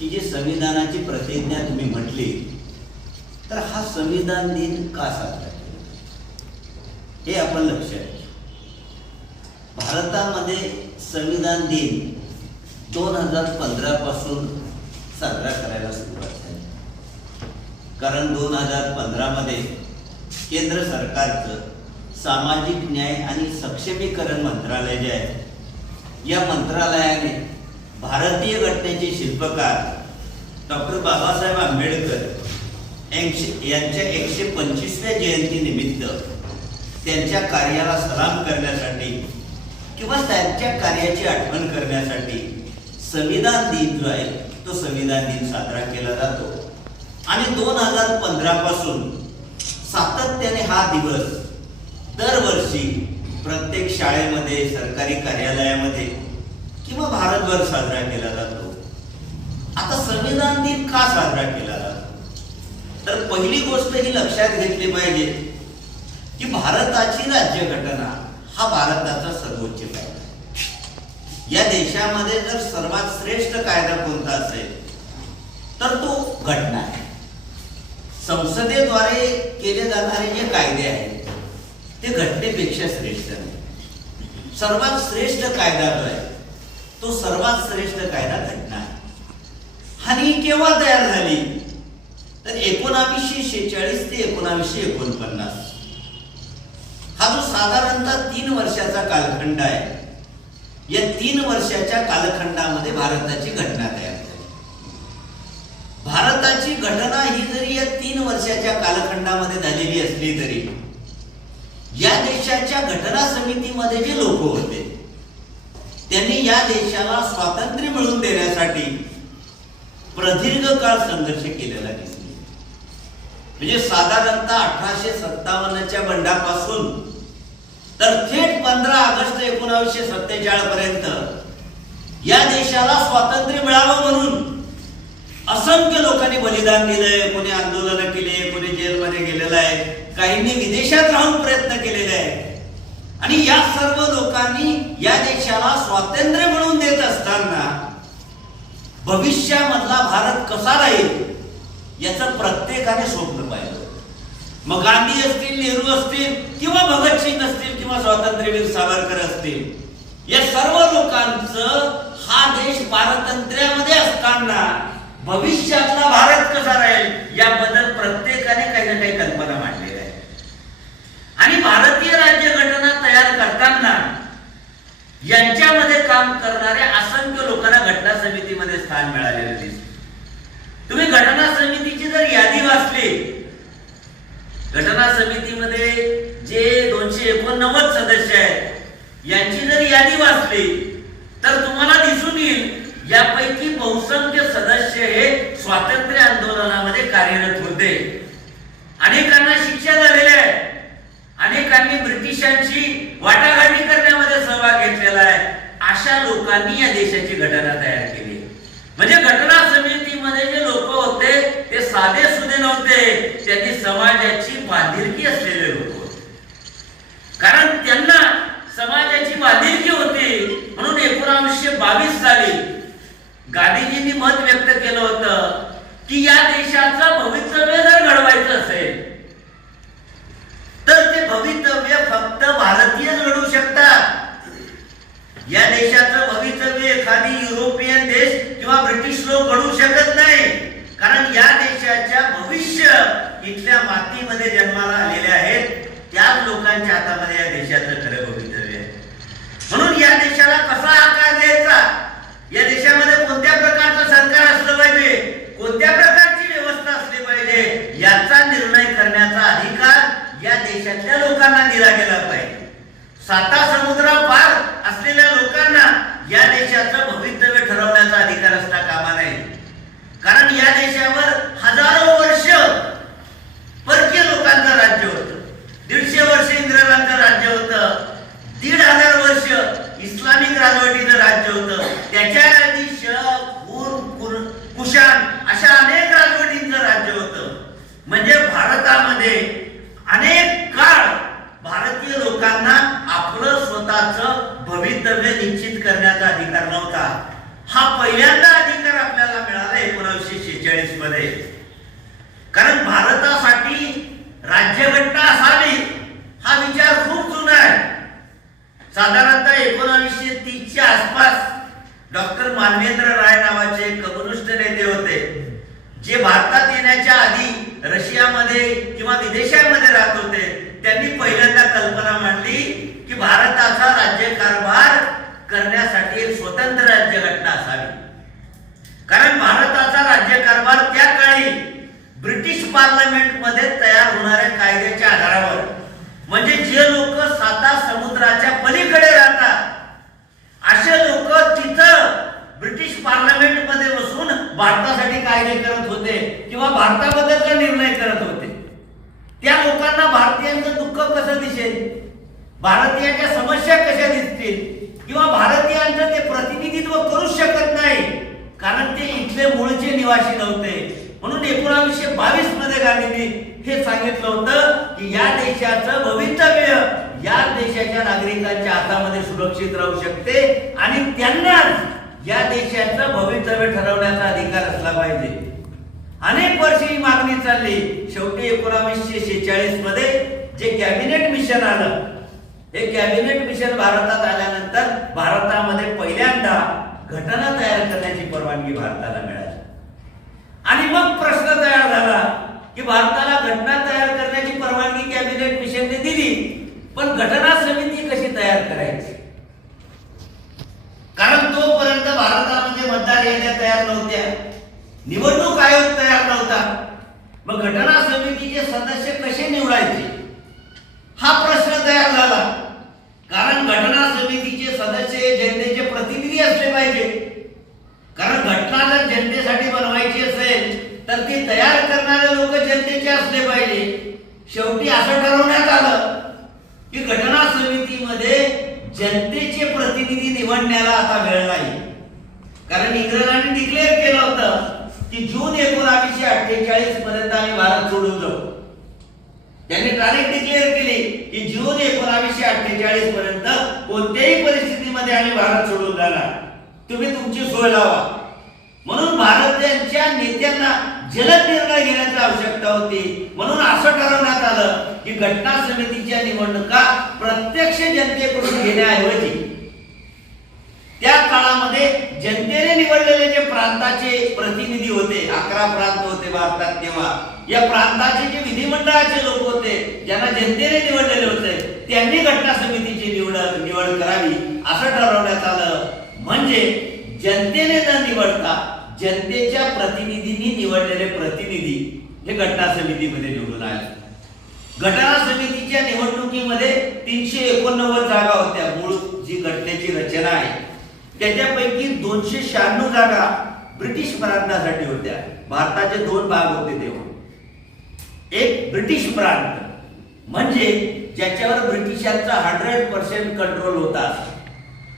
की जी संविधानाची प्रतिज्ञा तुम्ही म्हटली, तर हा संविधान दिन का साजरा केला हे आपण लक्षात घ्या. भारतामध्ये संविधान दिन 2015 पासून साजरा करायला सुरुवात झाली. कारण 2015 मध्ये केंद्र सरकारचं सामाजिक न्याय आणि सक्षमीकरण मंत्रालय जे आहे, या मंत्रालयाने भारतीय घटनेचे शिल्पकार डॉक्टर बाबासाहेब आंबेडकर यांच्या 125व्या जयंतीनिमित्त त्यांच्या कार्याला सलाम करण्यासाठी किंवा त्यांच्या कार्याची आठवण करण्यासाठी संविधान दिन जो आहे तो संविधान दिन साजरा केला जातो. आणि 2015 पासून सातत्याने हा दिवस दरवर्षी प्रत्येक शाळेमध्ये, सरकारी कार्यालयामध्ये किंवा भारतभर साजरा केला जातो. आता संविधान दिन का साजरा केला जातो, तर पहिली गोष्ट ही लक्षात घेतली पाहिजे की भारताची राज्यघटना हा भारताचा सर्वोच्च कायदा आहे. या देशामध्ये जर सर्वात श्रेष्ठ कायदा कोणता असेल तर तो घटना आहे. संसदेद्वारे केले जाणारे जे कायदे आहेत ते घटनेपेक्षा श्रेष्ठ नाही. सर्वात श्रेष्ठ कायदा जो आहे तो सर्वात श्रेष्ठ कायदा घटना आहे. आणि केव्हा तयार झाली तर 1946 ते 1949 हा जो साधारणतः 3 वर्षाचा कालखंड आहे. या 3 वर्षाच्या कालखंडामध्ये भारताची घटना तयार झाली. भारताची घटना ही जरी या 3 वर्षाच्या कालखंडामध्ये झालेली असली तरी या देशाच्या घटना समितीमध्ये जे लोक होते त्यांनी या देशाला स्वातंत्र्य मिळवून देण्यासाठी प्रदीर्घ काळ संघर्ष केलेला दिसतो. म्हणजे साधारणतः 1857च्या बंडापासून तर थेट 15 ऑगस्ट 1947 पर्यंत या देशाला स्वातंत्र्य मिळावं म्हणून असंख्य लोकांनी बलिदान दिलंय. कोणी आंदोलन केले, कोणी जेलमध्ये गेलेलं आहे, काहींनी विदेशात राहून प्रयत्न केलेले आहे. आणि या सर्व लोकांनी या देशाला स्वातंत्र्य मिळवून देत असताना भविष्यामधला भारत कसा राहील याचं प्रत्येकाने स्वप्न पाहिलं. मग गांधी असतील, नेहरू असतील किंवा भगतसिंग असतील किंवा स्वातंत्र्यवीर सावरकर असतील, या सर्व लोकांचं हा देश पारतंत्र्यामध्ये असताना भविष्यातला भारत कसा राहील याबद्दल प्रत्येकाने काही ना काही कल्पना मांडलेल्या आहे. आणि भारतीय राज्यघटना तयार करताना यांच्यामध्ये काम करणाऱ्या असंख्य लोकांना घटना समितीमध्ये स्थान मिळालेलं दिसतं. तुम्ही घटना समितीची जर यादी वाचली, घटना समितीमध्ये जे 289 सदस्य आहेत यांची जर यादी वाचली तर तुम्हाला दिसून येईल यापैकी बहुसंख्य सदस्य हे स्वातंत्र्य आंदोलनामध्ये कार्यरत होते. अनेकांना शिक्षा झालेल्या आहे, अनेकांनी ब्रिटिशांची वाटाघाटी करण्यामध्ये सहभाग घेतलेला आहे. अशा लोकांनी या देशाची घटना तयार केली. म्हणजे घटना समितीमध्ये जे लोक होते ते साधे सुधे नव्हते, त्यांनी समाजाची बांधिलकी असलेले लोक होते. कारण त्यांना समाजाची बांधिलकी होती म्हणून 1922 साली गांधीजींनी मत व्यक्त केलं होतं की या देशाचं भवितव्य जर घडवायचं असेल तर ते भवितव्य फक्त भारतीयच घडवू शकतात. या देशाचं भवितव्य एखादी युरोपियन देश किंवा ब्रिटिश लोक घडवू शकत नाही. कारण या देशाच्या भविष्य इथल्या मातीमध्ये जन्माला आलेले आहेत, त्याच लोकांच्या हातामध्ये या देशाचं खरं भवितव्य आहे. म्हणून या देशाला कसा आकार द्यायचा, या देशामध्ये कोणत्या प्रकारचं सरकार असलं पाहिजे, कोणत्या प्रकारची व्यवस्था असली पाहिजे याचा निर्णय करण्याचा अधिकार या देशातल्या लोकांना दिला गेला पाहिजे. 7 समुद्रापार असलेल्या लोकांना या देशाचं भवितव्य ठरवण्याचा अधिकार असता कामा नये. कारण या देशावर हजारो वर्ष परकीय लोकांचं राज्य होतं, 150 वर्ष इंग्रजांचं राज्य होतं, 1500 वर्ष इस्लामिक राजवटीचं राज्य होतं. त्याच्या आधी कुशाण अशा अनेक राजवटींचं राज्य होतं. म्हणजे भारतामध्ये अनेक काळ भारतीय लोकांना आपलं स्वतःचं मध्ये. कारण भारतासाठी राज्यघटना असावी हा विचार खूप जुना आहे. साधारणतः 1930च्या आसपास डॉक्टर मानवेंद्र राय नावाचे कम्युनिस्ट नेते होते, जे भारतात येण्याच्या आधी रशियामध्ये किंवा विदेशामध्ये राहत होते. त्यांनी पहिल्यांदा कल्पना मांडली की भारताचा राज्यकारभार करण्यासाठी एक स्वतंत्र राज्यघटना असावी. कारण भारताचा राज्यकारभार त्या काळी ब्रिटिश पार्लमेंटमध्ये तयार होणाऱ्या कायद्याच्या आधारावर, म्हणजे जे लोक 7 समुद्राच्या पलीकडे राहतात असे लोक तिथं ब्रिटिश पार्लमेंट मध्ये बसून भारतासाठी कायदे करत होते किंवा भारताबद्दलचा निर्णय करत होते. त्या लोकांना भारतीयांचं दुःख कसं दिसेल, भारतीयांच्या समस्या कशा दिसतील किंवा भारतीयांचं ते प्रतिनिधित्व करू शकत नाही, कारण ते इथले मूळचे निवासी नव्हते. म्हणून 1922 मध्ये गांधींनी हे सांगितलं होतं की या देशाचं भवितव्य या देशाच्या नागरिकांच्या हातामध्ये सुरक्षित राहू शकते आणि त्यांनाच या देशाचं भवितव्य ठरवण्याचा अधिकार असला पाहिजे. अनेक वर्षे ही मागणी चालली. शेवटी 1946 मध्ये जे कॅबिनेट मिशन आलं, हे कॅबिनेट मिशन भारतात आल्यानंतर भारतामध्ये पहिल्यांदा घटना तयार करण्याची परवानगी भारताला मिळाली. आणि मग प्रश्न तयार झाला की भारताला घटना तयार करण्याची परवानगी कॅबिनेट मिशनने दिली, पण घटना समिती कशी तयार करायची? कारण तोपर्यंत भारतामध्ये मतदार याद्या तयार नव्हत्या, निवडणूक आयोग तयार नव्हता. मग घटना समितीचे सदस्य कसे निवडायचे हा प्रश्न तयार झाला. कारण घटना समितीचे सदस्य जनतेचे प्रतिनिधी असले पाहिजे. कारण घटना जर जनतेसाठी बनवायची असेल तर ती तयार करणारे लोक जनतेचे असले पाहिजे. शेवटी असं ठरवण्यात आलं की घटना समितीमध्ये जनतेचे प्रतिनिधी निवडण्याला आता वेळ नाही. कारण इंग्रजांनी डिक्लेअर केलं होतं की जून 1948 पर्यंत आम्ही भारत सोडून जाऊ. त्यांनी तारीख डिक्लेअर केली की जून 1948 पर्यंत कोणत्याही परिस्थितीमध्ये आम्ही भारत सोडून जाणार, तुम्ही तुमची सोय लावा. म्हणून भारतीयांच्या नेत्यांना जलद निर्णय घेण्याची आवश्यकता होती. म्हणून असं ठरवण्यात आलं की घटना समितीच्या निवडणुका प्रत्यक्ष जनतेकडून घेण्याऐवजी त्या काळामध्ये जनतेने निवडलेले जे प्रांताचे प्रतिनिधी होते, 11 प्रांत होते भारतात तेव्हा, या प्रांताचे जे विधिमंडळाचे लोक होते ज्यांना जनतेने निवडलेले होते, त्यांनी घटना समितीची निवड करावी असं ठरवण्यात आलं. म्हणजे जनतेने न निवडता जनतेच्या प्रतिनिधींनी निवडलेले प्रतिनिधी हे घटना समितीमध्ये निवडून आले. घटना समितीच्या निवडणुकीमध्ये 389 जागा होत्या. मूळ जी घटनेची रचना आहे त्याच्यापैकी 296 जागा ब्रिटिश प्रांतासाठी होत्या. भारताचे 2 भाग होते तेव्हा. एक ब्रिटिश प्रांत म्हणजे ज्याच्यावर ब्रिटिशांचा 100% कंट्रोल होता,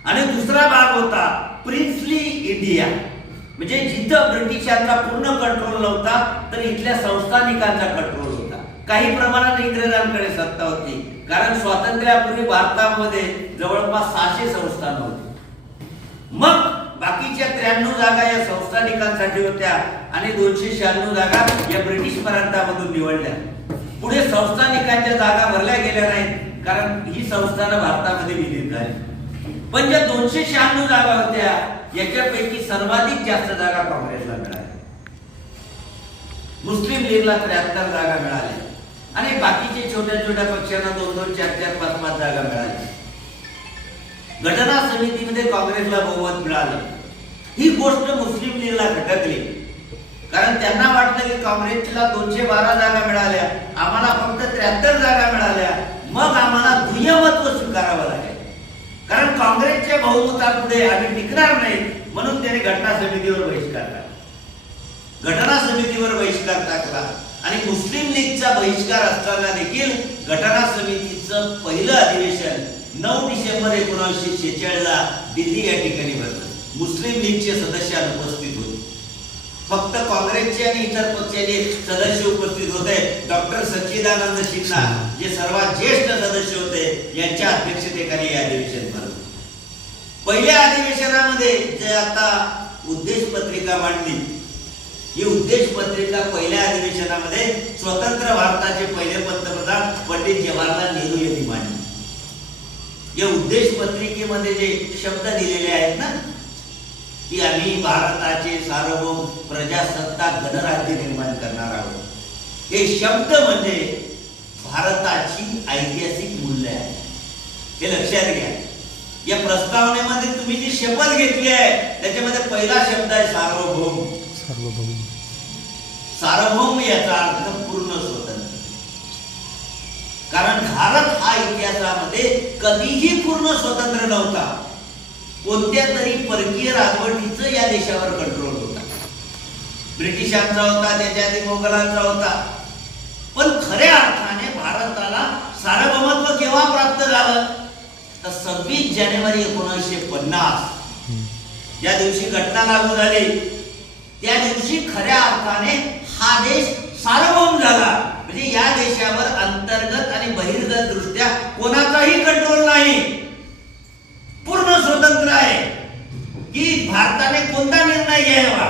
आणि दुसरा भाग होता प्रिन्सली इंडिया, म्हणजे जिथं ब्रिटिशांचा पूर्ण कंट्रोल नव्हता तर इथल्या संस्थानिकांचा कंट्रोल होता. काही प्रमाणात इंग्रजांकडे सत्ता होती, कारण स्वातंत्र्यापूर्वी भारतामध्ये जवळपास 600 संस्थान होते. मग बाकीच्या 93 जागा या संस्थानिकांसाठी होत्या आणि 296 जागा या ब्रिटिश प्रांतामधून निवडल्या. पुढे संस्थानिकांच्या जागा भरल्या गेल्या नाहीत, कारण ही संस्थानं भारतामध्ये विलीन झाली. पण ज्या 296 जागा होत्या याच्यापैकी सर्वाधिक जास्त जागा काँग्रेसला मिळाल्या. मुस्लिम लीगला 73 जागा मिळाल्या आणि बाकीचे छोट्या छोट्या पक्षांना 2-2, 4-4, 5-5 जागा मिळाल्या. घटना समितीमध्ये काँग्रेसला बहुमत मिळालं. ही गोष्ट मुस्लिम लीगला खटकली, कारण त्यांना वाटलं की काँग्रेसला 212 जागा मिळाल्या, आम्हाला फक्त 73 जागा मिळाल्या, मग आम्हाला दुय्यमत्व स्वीकारावं लागेल. कारण काँग्रेसच्या बहुमतापुढे आम्ही टिकणार नाही, म्हणून त्याने घटना समितीवर बहिष्कार टाकला. घटना समितीवर बहिष्कार टाकला आणि मुस्लिम लीगचा बहिष्कार असताना देखील घटना समितीचं पहिलं अधिवेशन 9 डिसेंबर 1946 ला दिल्ली या ठिकाणी भरलं. मुस्लिम लीगचे सदस्य अनुपस्थित होते. फक्त काँग्रेसचे आणि इतर पक्षाचे सदस्य उपस्थित होते. डॉक्टर सच्चिदानंद सिन्हा जे सर्वात ज्येष्ठ सदस्य होते यांच्या अध्यक्षतेखाली हे अधिवेशन भरलं. पहिल्या अधिवेशनामध्ये जे आता उद्देश पत्रिका मांडली ही उद्देश पत्रिका पहिल्या अधिवेशनामध्ये स्वतंत्र भारताचे पहिले पंतप्रधान पंडित जवाहरलाल नेहरू यांनी मांडली. या उद्देश पत्रिकेमध्ये जे शब्द दिलेले आहेत ना, की आम्ही भारताचे सार्वभौम प्रजासत्ताक गणराज्य निर्माण करणार आहोत, हे शब्द म्हणजे भारताची ऐतिहासिक मूल्य आहे. हे लक्षात घ्या. या प्रस्तावनेमध्ये तुम्ही जी शपथ घेतली आहे त्याच्यामध्ये पहिला शब्द आहे सार्वभौम. सार्वभौम. सार्वभौम याचा अर्थ पूर्ण स्वतंत्र. कारण भारत हा इतिहासामध्ये कधीही पूर्ण स्वतंत्र नव्हता. कोणत्या तरी परकीय राजवटीचं या देशावर कंट्रोल होता. ब्रिटिशांचा होता, त्याच्या आधी मोगलांचा होता. पण खऱ्या अर्थाने भारताला सार्वभौमत्व केव्हा प्राप्त झालं तर 26 जानेवारी 1950 ज्या दिवशी घटना लागू झाली त्या दिवशी खऱ्या अर्थाने हा देश सार्वभौम झाला. म्हणजे या देशावर अंतर्गत आणि बहिर्गत दृष्ट्या कोणाचाही कंट्रोल नाही, पूर्ण स्वतंत्र आहे. की भारताने कोणता निर्णय घ्यावा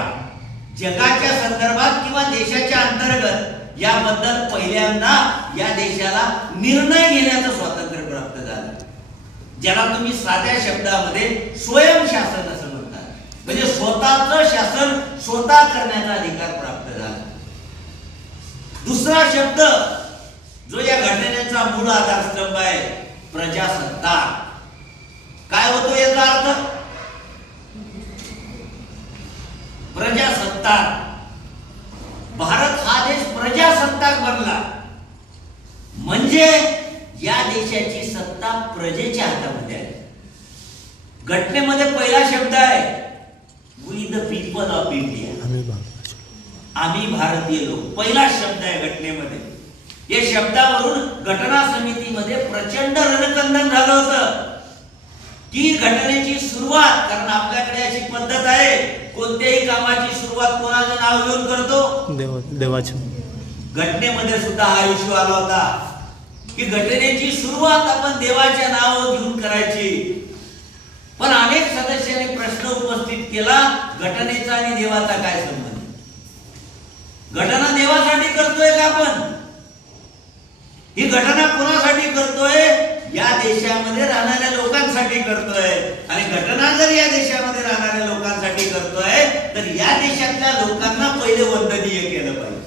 जगाच्या संदर्भात किंवा देशाच्या अंतर्गत याबद्दल पहिल्यांदा या देशाला निर्णय घेण्याचं स्वातंत्र्य प्राप्त झालं, ज्याला तुम्ही साध्या शब्दामध्ये स्वयंशासन असं म्हणता. म्हणजे स्वतःचं शासन स्वतः करण्याचा अधिकार प्राप्त झाला. दुसरा शब्द जो या घटनेचा मूळ आधारस्तंभ आहे प्रजासत्ताक. काय होतो याचा अर्थ? प्रजासत्ताक. भारत हा देश प्रजासत्ताक बनला म्हणजे या देशाची सत्ता प्रजेच्या हातामध्ये आहे. घटनेमध्ये पहिला शब्द आहे we the people of India. आम्ही भारतीय लोक. पहिला शब्द आहे घटनेमध्ये. या शब्दावरून घटना समितीमध्ये प्रचंड रणकंदन झालं होतं की घटनेची सुरुवात, कारण आपल्याकडे अशी पद्धत आहे कोणत्याही कामाची सुरुवात कोणाचं नाव घेऊन करतो? देवाचे. घटनेमध्ये सुद्धा हा इश्यू आला होता की घटनेची सुरुवात आपण देवाच्या नावावर घेऊन करायची. पण अनेक सदस्यांनी प्रश्न उपस्थित केला घटनेचा आणि देवाचा काय संबंध? घटना देवासाठी करतोय का आपण? ही घटना कोणासाठी करतोय? या देशामध्ये राहणाऱ्या लोकांसाठी करतोय. आणि घटना जर या देशामध्ये राहणाऱ्या लोकांसाठी करतोय तर या देशातल्या लोकांना पहिले वंदनीय केलं पाहिजे.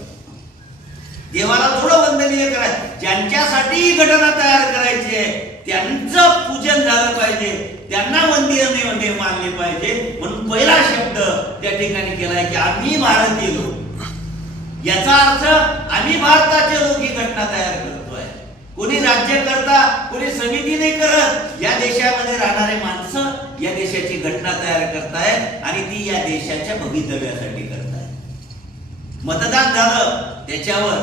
देवाला थोडं वंदनीय करायचं. ज्यांच्यासाठी ही घटना तयार करायची आहे त्यांचं पूजन झालं पाहिजे, त्यांना वंदनीय मानले पाहिजे. म्हणून पहिला शब्द त्या ठिकाणी केलाय की आम्ही भारतीय लोक. याचा अर्थ आम्ही भारताचे लोक ही घटना तयार करतोय. कोणी राज्यकर्ता, कोणी समिती नाही करत. या देशामध्ये राहणारे माणसं या देशाची घटना तयार करताय आणि ती या देशाच्या भवितव्यासाठी करताय. मतदान झालं त्याच्यावर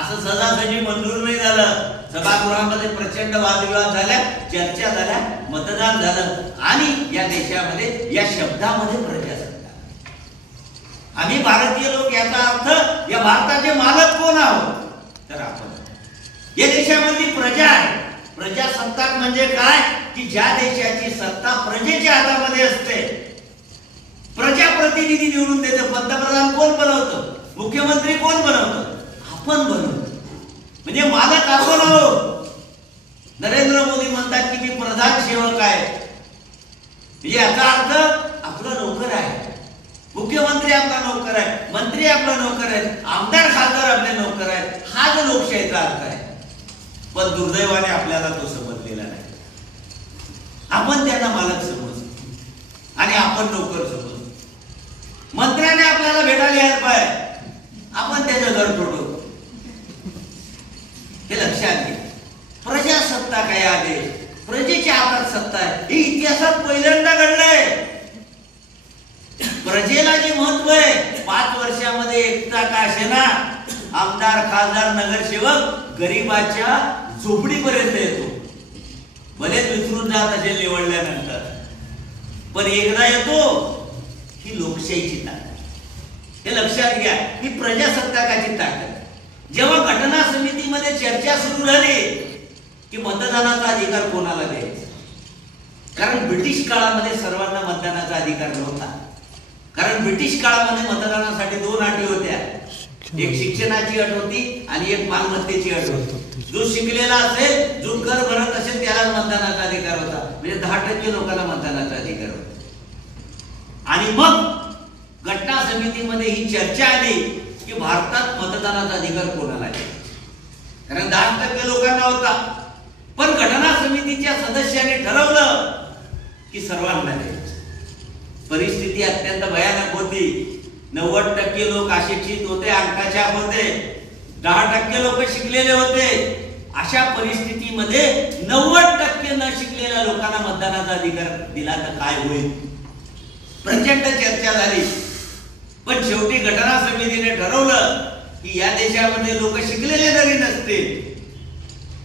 असं सहजासहजी मंजूर नाही झालं. सभागृहामध्ये प्रचंड वादविवाद झाल्या, चर्चा झाल्या, मतदान झालं आणि या देशामध्ये या शब्दामध्ये प्रजासत्ताक. आम्ही भारतीय लोक याचा अर्थ या भारताचे मालक कोण आहोत तर आपण. या देशामधली प्रजा आहे. प्रजासत्ताक म्हणजे काय की ज्या देशाची सत्ता प्रजेच्या हातामध्ये असते. प्रजाप्रतिनिधी निवडून देतं. पंतप्रधान कोण बनवतं? मुख्यमंत्री कोण बनवतं? आपण बनवतो. म्हणजे मालक आपण आहोत. नरेंद्र मोदी म्हणतात की मी प्रधान सेवक आहे. म्हणजे याचा अर्थ आपला नोकर आहे. मुख्यमंत्री आपला नोकर आहे, मंत्री आपला नोकर आहे, आमदार खासदार आपले नोकर आहेत. हा जो लोकशाहीचा अर्थ आहे. पण दुर्दैवाने आपल्याला तो समजलेला नाही. आपण त्यांना मालक समजतो आणि आपण नोकर समजतो. मंत्र्याने आपल्याला भेटायला यायला पाहिजे, आपण त्याचं घर तोडतो. हे लक्षात घे. प्रजासत्ताक आहे हा देश. प्रजेच्या हातात सत्ता आहे. हे इतिहासात पहिल्यांदा घडलंय. प्रजेला जे महत्व आहे 5 वर्षामध्ये एकटा का असेना आमदार, खासदार, नगरसेवक गरीबाच्या झोपडीपर्यंत येतो. भलेच विसरून जात असेल निवडल्यानंतर, पण एकदा येतो. ही लोकशाहीची ताकद. हे लक्षात घ्या. ही प्रजासत्ताकाची ताकद. जेव्हा घटना समितीमध्ये चर्चा सुरू झाली की मतदानाचा अधिकार कोणाला द्यायचा, कारण ब्रिटिश काळामध्ये सर्वांना मतदानाचा अधिकार नव्हता. कारण ब्रिटिश काळामध्ये मतदानासाठी 2 अटी होत्या. एक शिक्षणाची अट होती आणि एक मालमत्तेची अट होती. जो शिकलेला असेल, जो कर भरत असेल त्याला मतदानाचा अधिकार होता. म्हणजे 10% लोकांना मतदानाचा अधिकार होता. आणि मग घटना समितीमध्ये ही चर्चा आली की भारतात मतदानाचा अधिकार कोणाला आहे, कारण 10% लोकांना होता. पण घटना समितीच्या सदस्यांनी ठरवलं की सर्वांना द्यायचं. परिस्थिती अत्यंत भयानक होती. 90% लोक अशिक्षित होते, अंकाच्या मध्ये 10% लोक शिकलेले होते. अशा परिस्थितीमध्ये 90% न शिकलेल्या लोकांना मतदानाचा अधिकार दिला तर काय होईल, प्रचंड चर्चा झाली. पण शेवटी घटना समितीने ठरवलं की या देशामध्ये लोक शिकलेले जरी नसतील,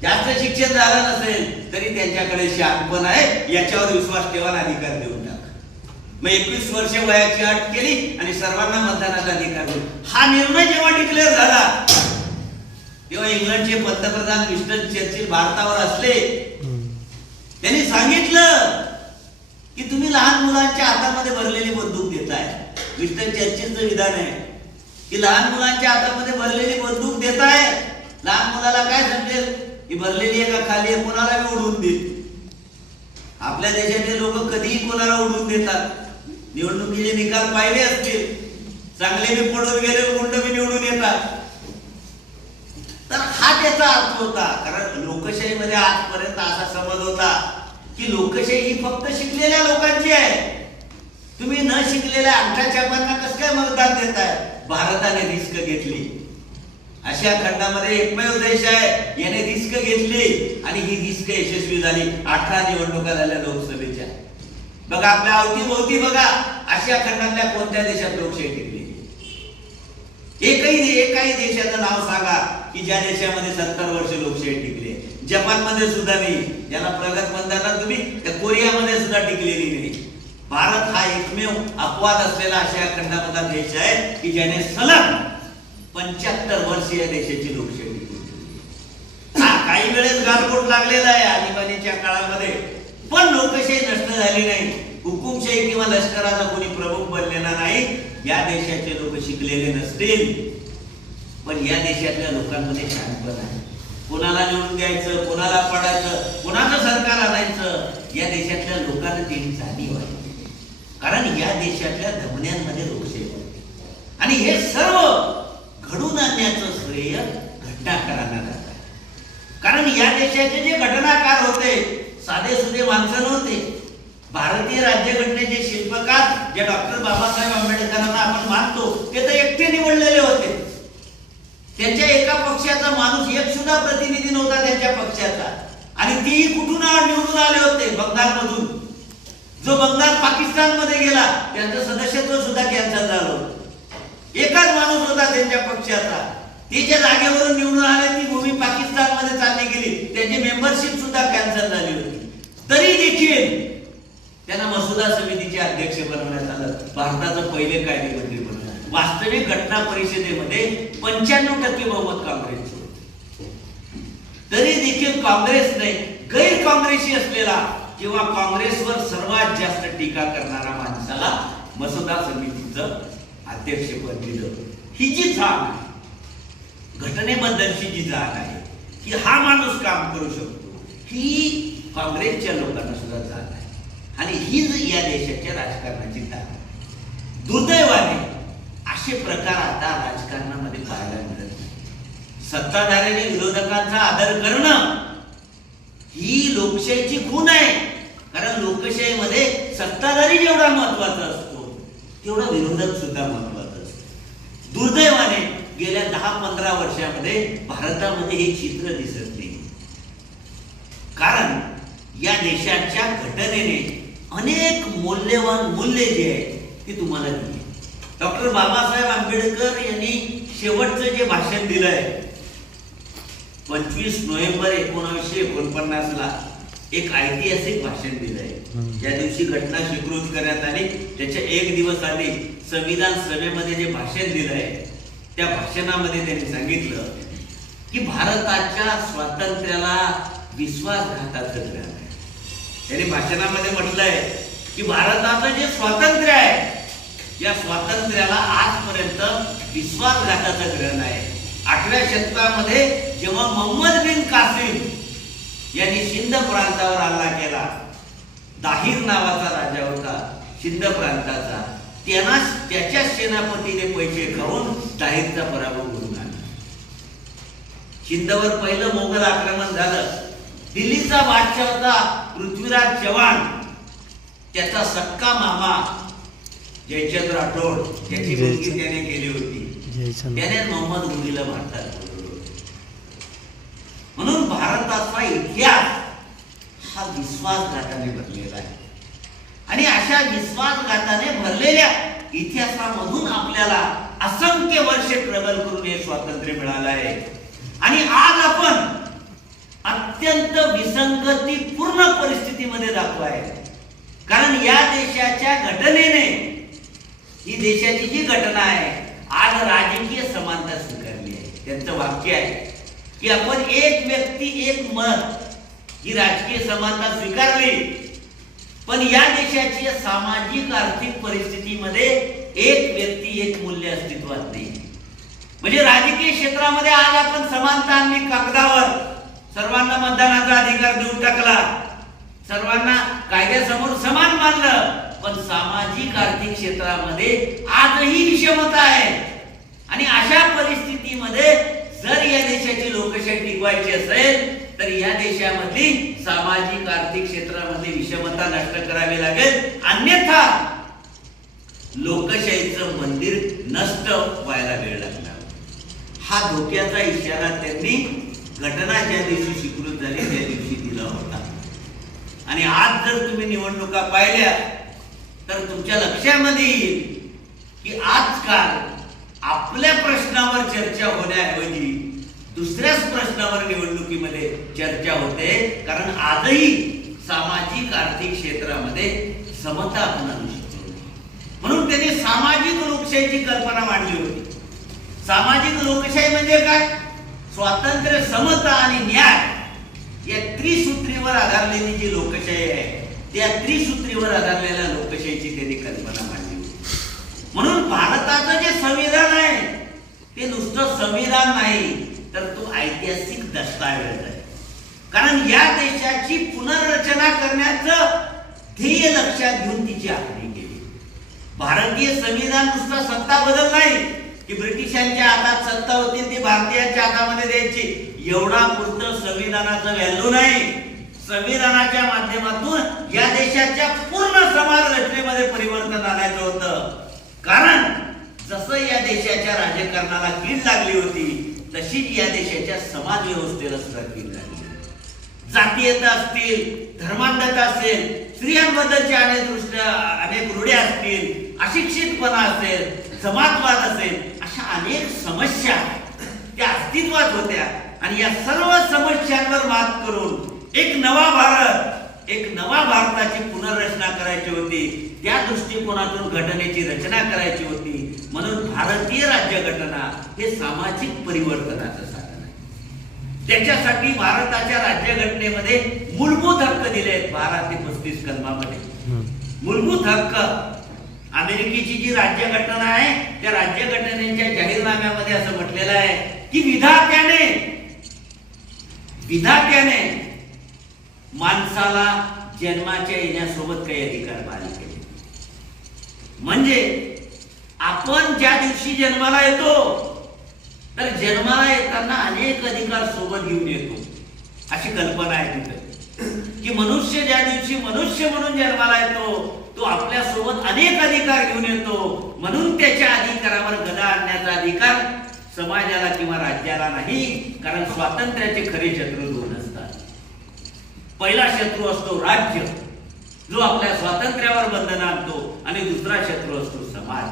जास्त शिक्षण झालं नसेल तरी त्यांच्याकडे शहाणपण आहे, याच्यावर विश्वास ठेवा, अधिकार देऊन टाका. मग 21 वर्ष वयाची अट केली आणि सर्वांना मतदानाचा अधिकार दिला. हा निर्णय जेव्हा डिक्लेअर झाला तेव्हा इंग्लंडचे पंतप्रधान विन्स्टन चर्चिल भारतावर असले. त्यांनी सांगितलं की तुम्ही लहान मुलांच्या हातामध्ये भरलेली बंदूक देताय. विन्स्टन चर्चिलचं विधान आहे की लहान मुलांच्या हातामध्ये भरलेली बंदूक देताय. लहान मुलाला काय समजेल ही भरलेली आहे का खाली आहे, कोणाला बी उडवून देईल. आपल्या देशातले लोक कधीही कोणाला उडवून देतात. निवडणुकीचे निकाल पाहिले असतील, चांगले बी पडून गेले, गुंड बी निवडून येतात. तर हा त्याचा अर्थ होता. कारण लोकशाहीमध्ये आजपर्यंत असा समज होता की लोकशाही ही फक्त शिकलेल्या लोकांची आहे. तुम्ही न शिकलेल्या अंगठाछापांना कसं काय मतदान देताय. भारताने रिस्क घेतली. आशिया खंडामध्ये एकमेव देश आहे याने रिस्क घेतली आणि ही रिस्क यशस्वी झाली. 18 निवडणुका झाल्या लोकसभेच्या. बघा आपल्या अवतीभोवती बघा, आशिया खंडातल्या कोणत्या देशात लोकशाही टिकली. एकाही देशाचं नाव सांगा की ज्या देशामध्ये 70 वर्ष लोकशाही टिकली. जपानमध्ये सुद्धा नाही, ज्याला प्रगत म्हणताना तुम्ही, त्या कोरियामध्ये सुद्धा टिकलेली नाही. भारत हा एकमेव अपवाद असलेला आशिया खंडामधला देश आहे की ज्याने सलग 75 वर्ष या देशाची लोकशाही टिकली. काही वेळेस गालबोट लागलेला आहे आणीबाणीच्या काळामध्ये, पण लोकशाही नष्ट झाली नाही. हुकुमशाही किंवा लष्कराचा कोणी प्रमुख बनलेला नाही. या देशाचे लोक शिकलेले नसतील, पण या देशातल्या लोकांमध्ये शहाणपण आहे. कोणाला निवडून द्यायचं, कोणाला पडायचं, कोणाचं सरकार आणायचं, या देशातल्या लोकांना त्यांची जाणीव आहे. कारण या देशातल्या धमन्यांमध्ये लोकशाही होती. आणि हे सर्व घडून आणण्याचं श्रेय घटनाकारांना जात आहे. कारण या देशाचे जे घटनाकार होते साधे सुधे माणसं नव्हते. भारतीय राज्यघटनेचे शिल्पकार जे डॉक्टर बाबासाहेब आंबेडकरांना आपण मानतो ते तर एकटे निवडलेले होते. त्यांच्या एका पक्षाचा माणूस एक सुद्धा प्रतिनिधी नव्हता त्यांच्या पक्षाचा. आणि तीही कुठून निवडून आले होते, बंगालमधून. जो बंगाल पाकिस्तानमध्ये गेला त्यांचं सदस्यत्व सुद्धा कॅन्सल झालं. एकच माणूस होता त्यांच्या पक्षाचा, ते ज्या जागेवरून निवडून आले ती भूमी पाकिस्तानमध्ये चालली गेली, त्याची मेंबरशिप सुद्धा कॅन्सल झाली होती. तरी देखील त्यांना मसुदा समितीचे अध्यक्ष बनवण्यात आलं. भारताचं पहिले कायदेमंत्री बनलं. वास्तविक घटना परिषदेमध्ये 95% बहुमत काँग्रेसचे होते. तरी देखील काँग्रेसने गैर काँग्रेसी असलेला किंवा काँग्रेसवर सर्वात जास्त टीका करणारा माणसाला मसुदा समितीचं अध्यक्षपद दिलं. ही जी जाण आहे, घटनेबद्दलची जी जाण आहे की हा माणूस काम करू शकतो, ही काँग्रेसच्या लोकांना सुद्धा जाण आहे. आणि हीच या देशाच्या राजकारणाची ताकद. दुर्दैवाने असे प्रकार आता राजकारणामध्ये पाहायला मिळत नाही. सत्ताधाऱ्यांनी विरोधकांचा आदर करणं ही लोकशाहीची खूण आहे. कारण लोकशाहीमध्ये सत्ताधारी जेवढा महत्वाचा असतो तेवढा विरोधक सुद्धा महत्वाचा असतो. दुर्दैवाने गेल्या 10-15 वर्षामध्ये भारतामध्ये हे चित्र दिसत नाही. कारण या देशाच्या घटनेने अनेक मौल्यवान मूल्य जे आहेत ती तुम्हाला दिली. डॉक्टर बाबासाहेब आंबेडकर यांनी शेवटचं जे भाषण दिलंय 25 नोव्हेंबर 1949 ला एक ऐतिहासिक भाषण दिलंय. ज्या दिवशी घटना स्वीकृत करण्यात आली त्याच्या एक दिवस आधी संविधान सभेमध्ये जे भाषण दिलंय त्या भाषणामध्ये त्यांनी सांगितलं की भारताच्या स्वातंत्र्याला विश्वासघाताचं ज्ञान आहे. त्यांनी भाषणामध्ये म्हटलंय की भारताचं जे स्वातंत्र्य आहे या स्वातंत्र्याला आजपर्यंत विश्वासघाताचं ग्रहण आहे. 8व्या शतकामध्ये जेव्हा मोहम्मद बिन कासिम यांनी सिंध प्रांतावर हल्ला केला, दाहिर नावाचा राजा होता सिंध प्रांताचा, त्याच्या सेनापतीने पैसे खाऊन दाहिरचा पराभव करून आणला. सिंधवर पहिलं मोगल आक्रमण झालं. दिल्लीचा बादशाह होता पृथ्वीराज चव्हाण, त्याचा सक्का मामा जयचंद राठोड, त्याची मुलगी त्याने केली होती. त्याने मोहम्मद घोरीला भारतात बोलवलं होतं. म्हणून भारताचा इतिहास हा विश्वासघाताने भरलेला आहे. आणि अशा विश्वासघाताने भरलेल्या इतिहासामधून आपल्याला असंख्य वर्षे ट्रगल करून हे स्वातंत्र्य मिळालं आहे. आणि आज आपण अत्यंत विसंगतीपूर्ण परिस्थितीमध्ये जातो आहे. कारण या देशाच्या घटनेने, ही देशाची जी घटना आहे, आज राजकीय समानता स्वीकारली आहे. त्यांचं वाक्य आहे की आपण एक व्यक्ती एक मत, ही राजकीय समानता स्वीकारली, पण या देशाची सामाजिक आर्थिक परिस्थितीमध्ये एक व्यक्ती एक मूल्य अस्तित्वात नाही. म्हणजे राजकीय क्षेत्रामध्ये आज आपण समानता आणली कागदावर, सर्वांना मतदानाचा अधिकार देऊन टाकला, सर्वांना कायद्यासमोर समान मानलं, पण सामाजिक आर्थिक क्षेत्रामध्ये आजही विषमता आहे. आणि अशा परिस्थितीमध्ये जर या देशाची लोकशाही टिकवायची असेल तर या देशामधली सामाजिक आर्थिक क्षेत्रामध्ये विषमता नष्ट करावी लागेल, अन्यथा लोकशाहीचं मंदिर नष्ट व्हायला वेळ लागला. हा धोक्याचा इशारा त्यांनी घटना ज्या दिवशी स्वीकृत झाली त्या दिवशी दिला होता. आणि आज जर तुम्ही निवडणुका पाहिल्या तर तुमच्या लक्षामध्ये येईल की आजकाल आपल्या प्रश्नावर चर्चा होण्याऐवजी दुसऱ्याच प्रश्नावर निवडणुकीमध्ये चर्चा होते. कारण आजही सामाजिक आर्थिक क्षेत्रामध्ये समता आपण आणू शकतो. म्हणून त्यांनी सामाजिक लोकशाहीची कल्पना मांडली होती. सामाजिक लोकशाही म्हणजे काय? स्वातंत्र्य, समता आणि न्याय या त्रिसूत्रीवर आधारलेली जी लोकशाही आहे, त्या त्रिसूत्रीवर आधारलेल्या लोकशाहीची त्यांनी कल्पना मांडली होती. म्हणून भारताचं जे संविधान आहे ते नुसतं संविधान नाही, तर तो ऐतिहासिक दस्तऐवज आहे. कारण या देशाची पुनर्रचना करण्याचं ध्येय लक्षात घेऊन तिची आखणी केली. भारतीय संविधान नुसता सत्ता बदल नाही की ब्रिटिशांच्या हातात सत्ता होती ती भारतीयांच्या हातामध्ये द्यायची, एवढा पुरतं संविधानाचं व्हॅल्यू नाही. संविधानाच्या माध्यमातून या देशाच्या पूर्ण समाज रचनेमध्ये परिवर्तन आणायचं होतं. कारण जसं या देशाच्या राजकारणाला कीड लागली होती तशीच या देशाच्या समाज व्यवस्थेला सुद्धा कीड लागली. जातीयता असतील, धर्मांधता असेल, स्त्रियांबद्दलच्या अनेक रूढी असतील, अशिक्षितपणा असेल, समाजवाद असेल, अशा अनेक समस्या त्या अस्तित्वात होत्या. आणि या सर्व समस्यांवर मात करून एक नवा भारत, एक नवा भारताची पुनर्रचना करायची होती. त्या दृष्टिकोनातून घटनेची रचना करायची होती. म्हणून भारतीय राज्यघटना हे सामाजिक परिवर्तनाचं साधन आहे. त्याच्यासाठी भारताच्या राज्यघटनेमध्ये मूलभूत हक्क दिले आहेत. 12 ते 35 कलमामध्ये मूलभूत हक्क. अमेरिकेची जी राज्यघटना आहे त्या राज्यघटनेच्या जाहीरनाम्यामध्ये असं म्हटलेलं आहे की विधात्याने माणसाला जन्माच्या येण्यासोबत काही अधिकार बहाल केले. म्हणजे आपण ज्या दिवशी जन्माला येतो तर जन्माला येताना अनेक अधिकार सोबत घेऊन येतो, अशी कल्पना आहे तिथे. की मनुष्य ज्या दिवशी मनुष्य म्हणून जन्माला येतो तो आपल्या सोबत अनेक अधिकार घेऊन येतो. म्हणून त्याच्या अधिकारावर गदा आणण्याचा अधिकार समाजाला किंवा राज्याला नाही. कारण स्वातंत्र्याचे खरे शत्रू दोन असतात. पहिला शत्रू असतो राज्य, जो आपल्या स्वातंत्र्यावर बंधन आणतो, आणि दुसरा शत्रू असतो समाज.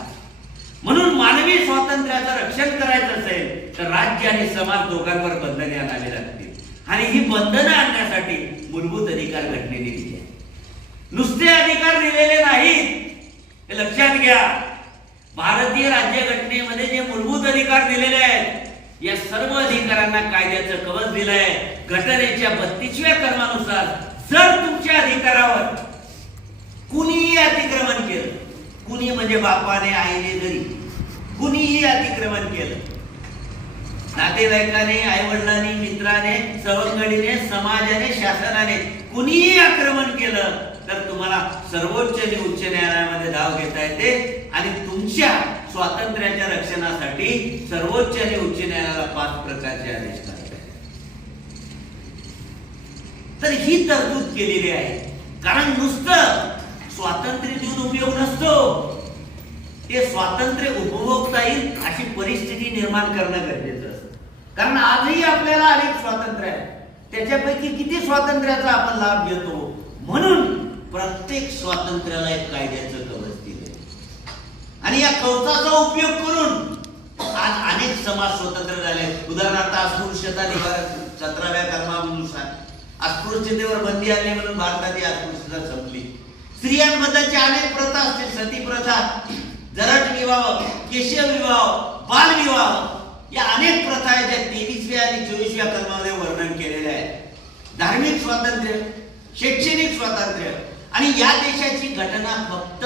म्हणून मानवी स्वातंत्र्याचं रक्षण करायचं असेल तर राज्य आणि समाज दोघांवर बंधने आणावी लागतील. आणि ही बंधनं आणण्यासाठी मूलभूत अधिकार घटनेने दिले. नुसते अधिकार दिलेले नाहीत, हे लक्षात घ्या. भारतीय राज्यघटनेमध्ये जे मूलभूत अधिकार दिलेले आहेत, या सर्व अधिकारांना कायद्याचं कवच दिलंय. घटनेच्या 32व्या कलमानुसार जर तुमच्या अधिकारावर कुणीही अतिक्रमण केलं, कुणी म्हणजे बापाने, आईने जरी कुणीही अतिक्रमण केलं, नातेवाईकाने, आईवडिलांनी, मित्राने, सवंगडीने, समाजाने, शासनाने कुणीही आक्रमण केलं तर तुम्हाला सर्वोच्च आणि उच्च न्यायालयामध्ये धाव घेता येते आणि तुमच्या स्वातंत्र्याच्या रक्षणासाठी सर्वोच्च आणि उच्च न्यायालयाला 5 प्रकारचे आदेश करतात. तर ही तरतूद केलेली आहे. कारण नुसतं स्वातंत्र्य देऊन उपयोग नसतो, ते स्वातंत्र्य उपभोगता येईल अशी परिस्थिती निर्माण करणं गरजेचं असतं. कारण आजही आपल्याला अनेक स्वातंत्र्य आहे, त्याच्यापैकी किती स्वातंत्र्याचा आपण लाभ घेतो. म्हणून प्रत्येक स्वातंत्र्याला एक कायद्याचं कवच दिले आणि या कवचाचा उपयोग करून आज अनेक समाज स्वतंत्र झाले. उदाहरणार्थ अस्पृश्यता निवारण 17व्या कलमानुसार अस्पृश्यतेवर बंदी आली म्हणून भारतात अस्पृश्यता संपली. स्त्रियांबद्दलच्या अनेक प्रथा असतील, सती प्रथा, जरट विवाह, केशव विवाह, बालविवाह, या अनेक प्रथा आहेत ज्या 23व्या आणि 24व्या कलमामध्ये वर्णन केलेले आहे. धार्मिक स्वातंत्र्य, शैक्षणिक स्वातंत्र्य आणि या देशाची घटना फक्त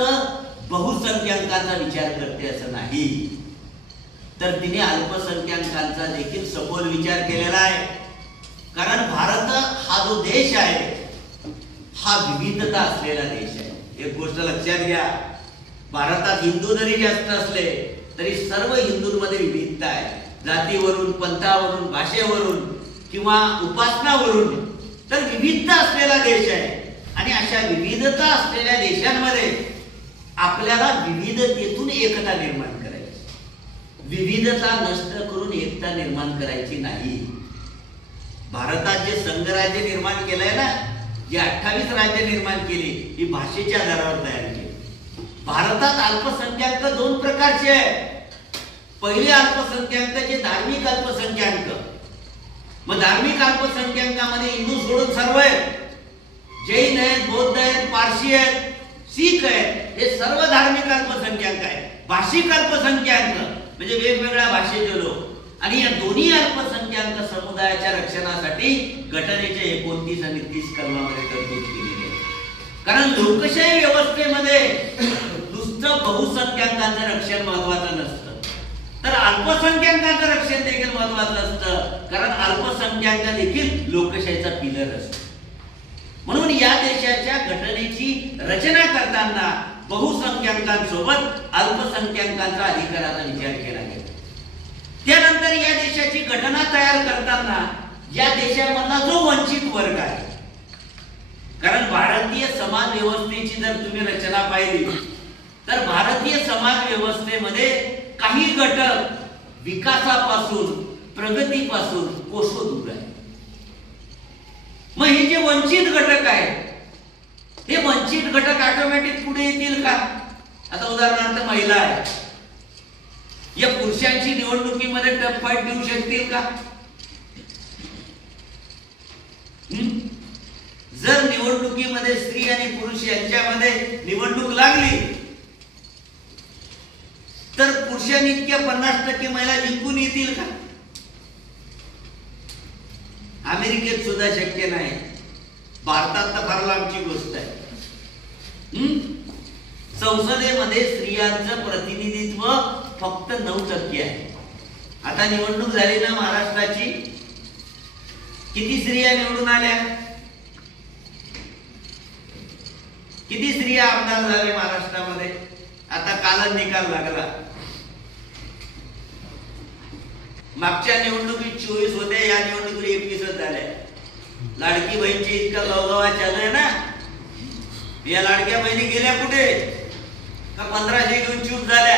बहुसंख्याकांचा विचार करते असं नाही, तर तिने अल्पसंख्याकांचा देखील सखोल विचार केलेला आहे. कारण भारत हा जो देश आहे हा विविधता असलेला देश आहे. एक गोष्ट लक्षात घ्या, भारतात हिंदू जरी जास्त असले तरी सर्व हिंदूंमध्ये विविधता आहे. जातीवरून, पंथावरून, भाषेवरून किंवा उपासनावरून, तर विविधता असलेला देश आहे. आणि अशा विविधता असलेल्या देशांमध्ये आपल्याला विविधतेतून एकता निर्माण करायची, विविधता नष्ट करून एकता निर्माण करायची नाही. भारतात जे संघराज्य निर्माण केलंय ना, जे 28 राज्य निर्माण केली, ही भाषेच्या आधारावर तयार केली. भारतात अल्पसंख्याक 2 प्रकारचे आहेत. पहिले अल्पसंख्याक जे धार्मिक अल्पसंख्याक. मग धार्मिक अल्पसंख्याकामध्ये हिंदू सोडून सर्व आहेत. जैन आहेत, बौद्ध आहेत, पारशी आहेत, शीख आहेत, हे सर्व धार्मिक अल्पसंख्याक आहेत. भाषिक अल्पसंख्याक म्हणजे वेगवेगळ्या भाषेचे लोक. आणि या दोन्ही अल्पसंख्याक समुदायाच्या रक्षणासाठी घटनेच्या 29 आणि 30 कलमामध्ये तरतूद केलेली आहे. कारण लोकशाही व्यवस्थेमध्ये नुसतं बहुसंख्याकांचं रक्षण महत्वाचं नसतं, तर अल्पसंख्याकांचं रक्षण देखील महत्वाचं असतं. कारण अल्पसंख्याक देखील लोकशाहीचा पिलर असतो. म्हणून या देशाच्या घटनेची रचना करताना बहुसंख्याकांसोबत अल्पसंख्याकांचा अधिकाराचा विचार केला गेला. त्यानंतर या देशाची घटना तयार करताना या देशामधला जो वंचित वर्ग आहे, कारण भारतीय समाज व्यवस्थेची जर तुम्ही रचना पाहिली तर भारतीय समाज व्यवस्थेमध्ये काही घटक विकासापासून, प्रगतीपासून कोसो दूर आहे. मग हे जे वंचित घटक आहेत, हे वंचित घटक ऑटोमॅटिक पुढे येतील का? आता उदाहरणार्थ महिला आहे, या पुरुषांची निवडणुकीमध्ये टफ फाईट देऊ शकतील का? जर निवडणुकीमध्ये स्त्री आणि पुरुष यांच्यामध्ये निवडणूक लागली तर पुरुषांनी इतक्या 50% महिला जिंकून येतील का? अमेरिकेत सुद्धा शक्य नाही, भारतात तर फार लांबची गोष्ट आहे. संसदेमध्ये स्त्रियांचं प्रतिनिधित्व फक्त 9% आहे. आता निवडणूक झाली ना महाराष्ट्राची, किती स्त्रिया निवडून आल्या? किती स्त्रिया आमदार झाले महाराष्ट्रामध्ये? आता कालच निकाल लागला. मागच्या निवडणुकीत 24 होत्या, या निवडणुकीत 21 झाल्या. लाडकी बहीणची इतका गवगवा चालू आहे ना, या लाडक्या बहिणी गेल्या कुठे? का 1500 घेऊन चूप झाल्या?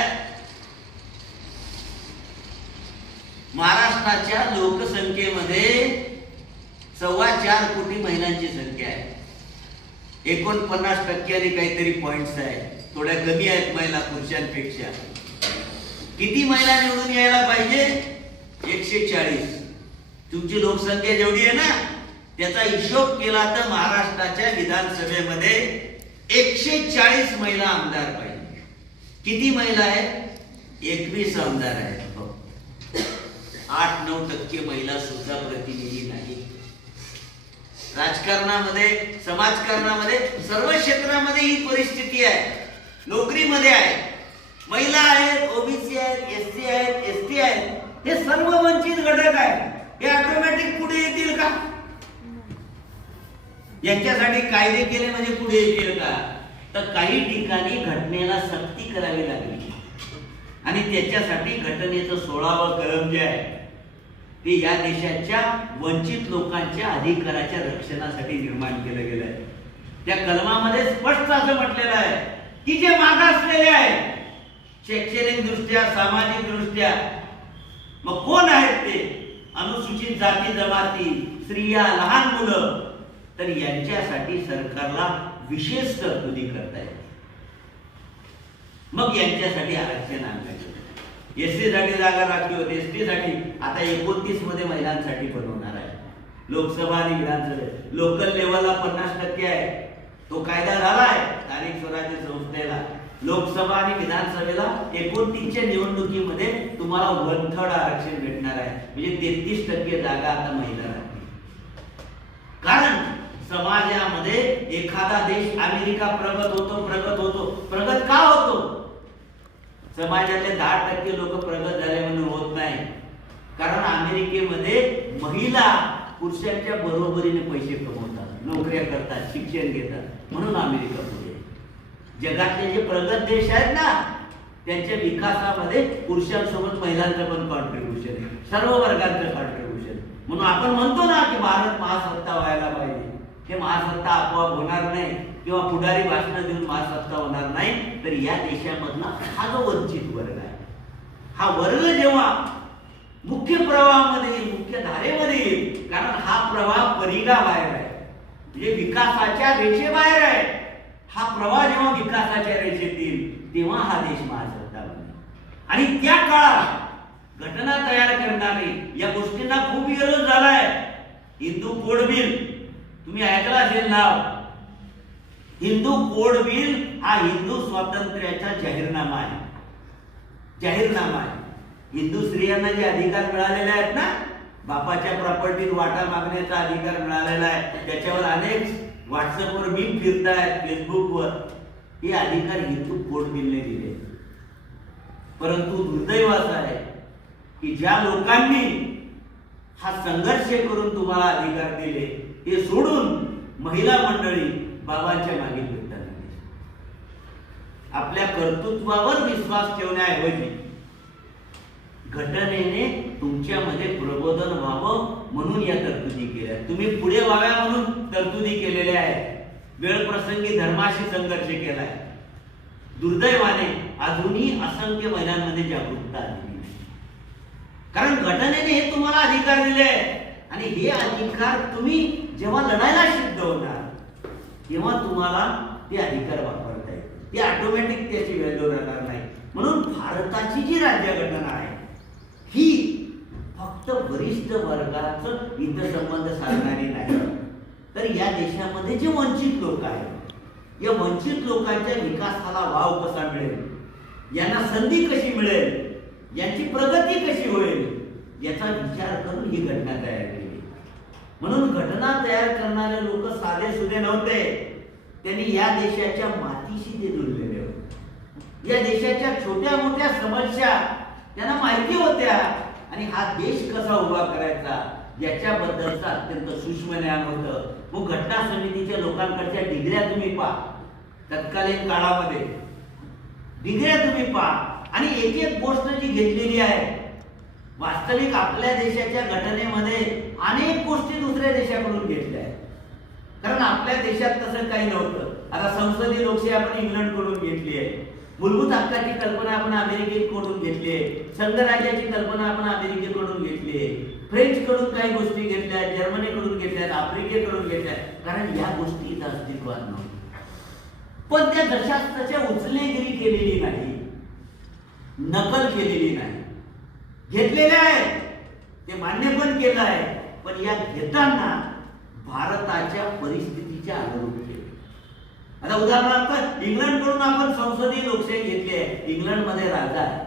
महाराष्ट्राच्या लोकसंख्येमध्ये 4.25 कोटी महिलांची संख्या आहे. 49% काहीतरी पॉइंट्स आहेत, थोड्या कमी आहेत महिला पुरुषांपेक्षा. किती महिला निवडून यायला पाहिजे? 140. तुमची लोकसंख्या जेवढी आहे ना, त्याचा हिशोब केला तर महाराष्ट्राच्या विधानसभेमध्ये 140 महिला आमदार पाहिजे. किती महिला आहेत? 21 आमदार आहेत. 8-9% महिला सुद्धा प्रतिनिधी नाही. राजकारणामध्ये, समाजकारणामध्ये, सर्व क्षेत्रामध्ये ही परिस्थिती आहे. नोकरीमध्ये आहे. महिला आहेत, ओबीसी आहेत, एससी आहेत, एसटी आहेत, हे सर्व वंचित घटक आहेत. हे ऑटोमॅटिक पुढे येतील का? यांच्यासाठी कायदे केले म्हणजे पुढे येतील का? तर काही ठिकाणी घटनेला सक्ती करावी लागली आणि त्याच्यासाठी घटनेचं 16वं कलम जे आहे ते या देशाच्या वंचित लोकांच्या अधिकाराच्या रक्षणासाठी निर्माण केलं गेलं आहे. त्या कलमामध्ये स्पष्ट असं म्हटलेलं आहे की जे मागासलेले आहेत शैक्षणिक दृष्ट्या, सामाजिक दृष्ट्या, मग कोण आहेत ते? अनुसूचित जाती जमाती, स्त्रिया, लहान मुलं, तर यांच्यासाठी सरकारला विशेष तरतुदी करता येते. मग यांच्यासाठी आरक्षण आणलं गेलं. एसटी साठी जागा राखली होती, एसटी साठी आता 29 मध्ये महिलांसाठी बनवणार आहे. लोकसभा आणि विधानसभेत लोकल लेवलला 50% आहे, तो कायदा झालाय. स्थानिक स्वराज्य संस्थेला लोकसभा आणि विधानसभेला 29च्या निवडणुकीमध्ये तुम्हाला 1/3 आरक्षण भेटणार आहे. म्हणजे 33% जागा आता महिला राहतील. कारण समाजामध्ये एखादा देश, अमेरिका प्रगत होतो. प्रगत का होतो? समाजातले 10% लोक प्रगत झाले म्हणून होत नाही. कारण अमेरिकेमध्ये महिला पुरुषांच्या बरोबरीने पैसे कमवतात, नोकऱ्या करतात, शिक्षण घेतात, म्हणून अमेरिका पुढे. जगातले जे प्रगत देश आहेत ना, त्यांच्या विकासामध्ये पुरुषांसोबत महिलांचं पण कॉन्ट्रीब्युशन आहे, सर्व वर्गांचं कॉन्ट्रीब्युशन. म्हणून आपण म्हणतो ना की भारत महासत्ता व्हायला पाहिजे. हे महासत्ता आपोआप होणार नाही किंवा पुढारी भाषण देऊन महासत्ता होणार नाही. तर या देशामधला हा जो वंचित वर्ग आहे, हा वर्ग जेव्हा मुख्य प्रवाहामध्ये येईल, मुख्य धारेमध्ये येईल, कारण हा प्रवाह परिघाबाहेर आहे, म्हणजे विकासाच्या रेषेबाहेर आहे. हा प्रवाह जेव्हा विकासाच्या रेषेत येईल तेव्हा हा देश महासत्ता बनेल. आणि त्या काळात घटना तयार करणारे या गोष्टींना खूप विरोध झालाय. हिंदू कोड बिल तुम्ही ऐकलं असेल नाव. हिंदू कोड बिल हा हिंदू स्वातंत्र्याचा जाहीरनामा आहे. हिंदू स्त्रियांना जे अधिकार मिळालेले आहेत ना, बापाच्या प्रॉपर्टीत वाटा मागण्याचा अधिकार मिळालेला आहे, त्याच्यावर अनेक व्हॉट्सअपवर मीम फिरतायत, फेसबुकवर, हे अधिकार हिंदू कोड बिलने दिले. परंतु दुर्दैव असं आहे की ज्या लोकांनी हा संघर्ष करून तुम्हाला अधिकार दिले ते सोडून महिला मंडळी बाबांच्या मागे फिरतात. आपल्या कर्तृत्वावर विश्वास ठेवण्याऐवजी घटनेने तुमच्यामध्ये प्रबोधन व्हावं म्हणून या तरतुदी केल्या. तुम्ही पुढे व्हाव्या म्हणून तरतुदी केलेल्या आहेत. वेळ प्रसंगी धर्माशी संघर्ष केलाय. दुर्दैवाने अजूनही असंख्य महिलांमध्ये जागरूकता आलेली नाही. कारण घटनेने हे तुम्हाला अधिकार दिले आणि हे अधिकार तुम्ही जेव्हा लढायला सिद्ध होणार तेव्हा तुम्हाला ते अधिकार वापरता येईल. ते ऑटोमॅटिक त्याची व्हॅल्यू राहणार नाही. म्हणून भारताची जी राज्यघटना आहे ही फक्त वरिष्ठ वर्गाचं हितसंबंध साधणारी नाही, तर या देशामध्ये जे वंचित लोक आहेत, या वंचित लोकांच्या विकासाला वाव कसा मिळेल, यांना संधी कशी मिळेल, यांची प्रगती कशी होईल, याचा विचार करून ही घटना तयार केली. म्हणून घटना तयार करणारे लोक साधे सुधे नव्हते. त्यांनी या देशाच्या मातीशी ते जुळलेले होते. या देशाच्या छोट्या मोठ्या समस्या त्यांना माहिती होत्या आणि हा देश कसा उभा करायचा याच्याबद्दलचं अत्यंत सूक्ष्म ज्ञान होतं. मग घटना समितीच्या लोकांकडच्या डिग्र्या तुम्ही पहा, तत्कालीन काळामध्ये डिग्र्या तुम्ही पहा आणि एक एक गोष्ट जी घेतलेली आहे. वास्तविक आपल्या देशाच्या घटनेमध्ये अनेक गोष्टी दुसऱ्या देशाकडून घेतल्या आहेत. कारण आपल्या देशात तसं काही नव्हतं. आता संसदीय लोकशाही आपण इंग्लंडकडून घेतली आहे. मूलभूत हक्काची कल्पना आपण अमेरिकेकडून घेतली आहे. संघराज्याची कल्पना आपण अमेरिकेकडून घेतली आहे. फ्रेंच कडून काही गोष्टी घेतल्या आहेत, जर्मनीकडून घेतल्या आहेत, आफ्रिकेकडून घेतल्या आहेत. कारण या गोष्टी इथं अस्तित्वात नव्हत्या. पण त्या जशाच तशा उचलेगिरी केलेली नाही, नकल केलेली नाही. घेतलेले आहेत, ते मान्य पण केलं आहे, पण या घेताना भारताच्या परिस्थितीच्या अनुरूप केले. आता उदाहरणार्थ इंग्लंडकडून आपण संसदीय लोकशाही घेतली आहे. इंग्लंडमध्ये राजा आहे,